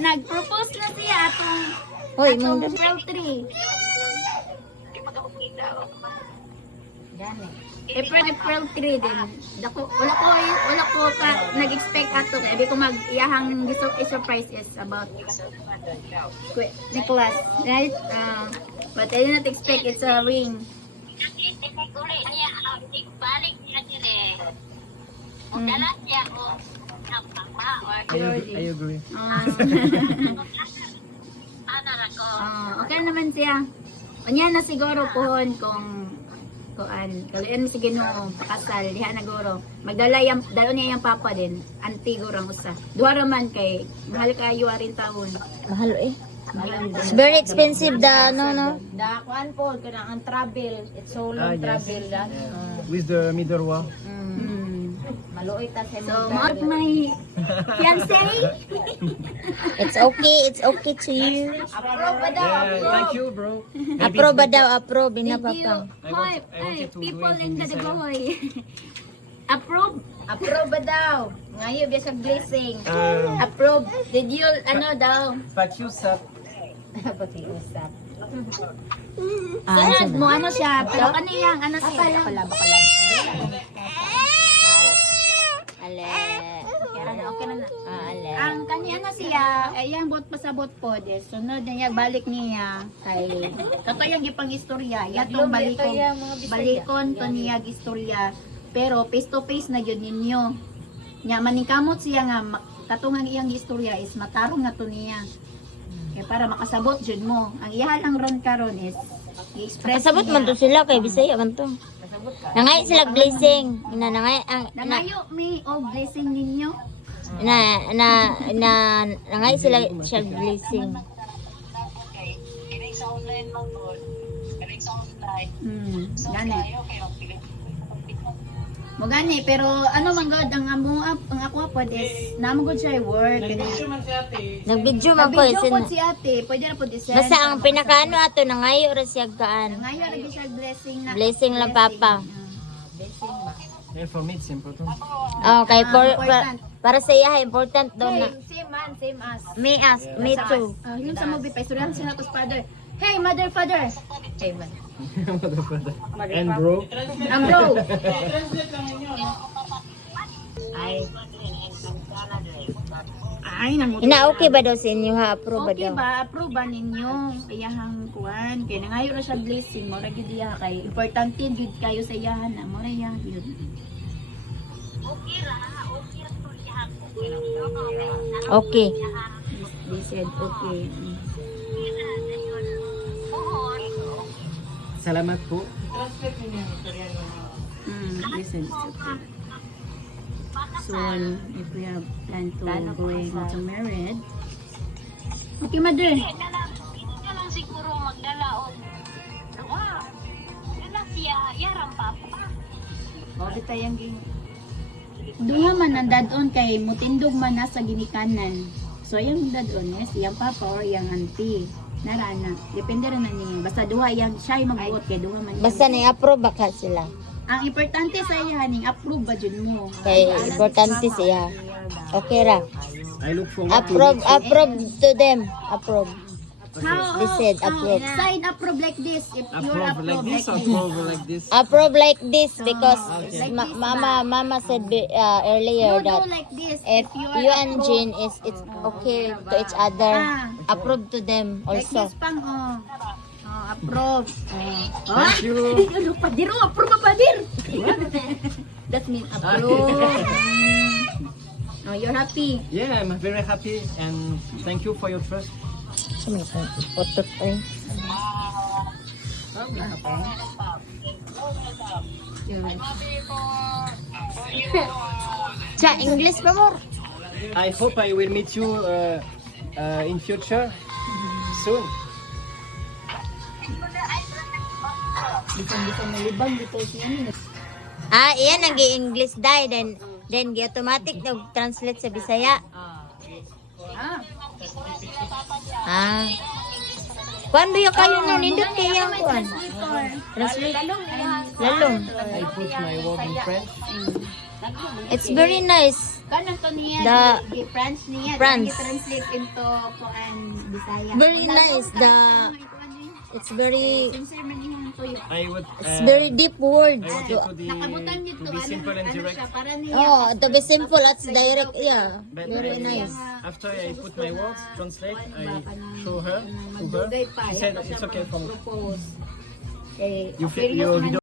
Nag-propose na siya Hoy, atong mong April 3. April 3 din. Wala ko ka nag-expect ato kay di ko mag-iyahang surprise is about Nicholas, right? But I did not expect it's a ring. I agree. Okay naman siya. Unya na siguro pohon kung kaluyan si Ginoo pakasal diha na guro. Magdala yang dalo niya yang papa din. Auntie gurang usa. Duha ra man kay mahal kayo arin taon. mahal eh. It's very expensive the no. Da kuan po kana ang travel. It's so long travel da. With the middle wall. Maluoy ta sa So, not my fiancé. It's okay to you. Approve ba daw? Yeah, thank you, bro. Approve ba daw, approve, Did you, binapapang. hoy, wanted to do people it in in the Bisaya. Dagohoy. Approve? Approve ba daw? Ngayon biya sa blessing. Approve. Did you, daw? Pakiusap. Pag-iusap. Sunod mo, siya, pero kaniyang, siya? Bakala. Ale. Okay na na. Ale. Ang kanya siya, yung bot pasabot po, des, sunod niya, balik niya, kay, katayang ipang istorya, yatong balikon to niya istorya, pero face to face na yun ninyo. Nya, maningkamot siya nga, katungang iyang istorya is matarong nga to niya. Kaya para makasabot dyan mo, ang ihal ang ron karon is, i-express Kasabot man to sila kay Bisaya man to. Nangay sila blessing. Nangay Nangayo may blessing ninyo. nangay sila siya blessing. Gani. Mo gani pero ano man god ang ako po is namo god siya work. Nag-video man ko Video isin. po si ate, pwede na po disend. Basta ang pinakaano ato nangayo ra siya kaan. Ngayon lagi siya blessing na. Blessing lang papa. Blessing ba? Yeah, for me, it's important. Okay, Important. para sa iya important daw na. Same as. Me too. Yung sa movie pa istoryahan sila to father. Hey mother father. Amen. And bro? Ang bro. Ay nang Ina okay ba daw sa inyo ha? Approve ba okay daw? ba? Approve ba ninyo? Iyahang kuan. Kaya nangayo na siya blessing. Mora gid iya kay importante gid kayo sa iyahan na. Mora iya yun. Okay. They said okay. Salamat po. They said it's okay. Soon, if we have plan to going to married. Okay, mother. Ito lang siguro magdala o Yan siya, yarang papa. O, kita yung duha man ang dadon kay mutindog man na sa ginikanan. So, yung dadon, yes, yung papa or yung auntie. Narana. Depende rin na niya. Basta duha yung siya yung mag-vote kay duha man. Basta ni-approve ba ka sila? Ang importante sa iya, haning approve ba dyan mo? Kay importante siya. Okay ra. I look forward Approve to them. Approve. How, They said approve. Sign approve like this. If you're approve like approve this or approve like this. Approve like this because like this mama said earlier You do that like this. if you you and Jean is it's okay to each other, approve to them like also. this pang, approve. Thank you. Ano pa, diro, approve pa dir. That means approve. Oh, you're happy. Yeah, I'm very happy and thank you for your trust. Otot eh. Cha, English pa mo? I hope I will meet you in future soon. Iyan ang gi-English dai then gi-automatic nag-translate sa Bisaya. Kuan ba yung kayo na nindot kaya kuan? Translate. Lalong. I put my word in French. It's very nice. Kanan to niya, The- di France niya, France. translate into kuan Bisaya. Very Wala nice, ko the- kahit kuan eh. It's very Sincere man yung tuyo. I would. it's very deep words. I want To, it to be Nakabutan niyo to to, be simple and direct. siya, para niya. oh, to be simple, that's direct. Yeah, But very I- nice. After I put my words, translate, I show her to her. She said it's okay for me. Propose. Eh, You serious you man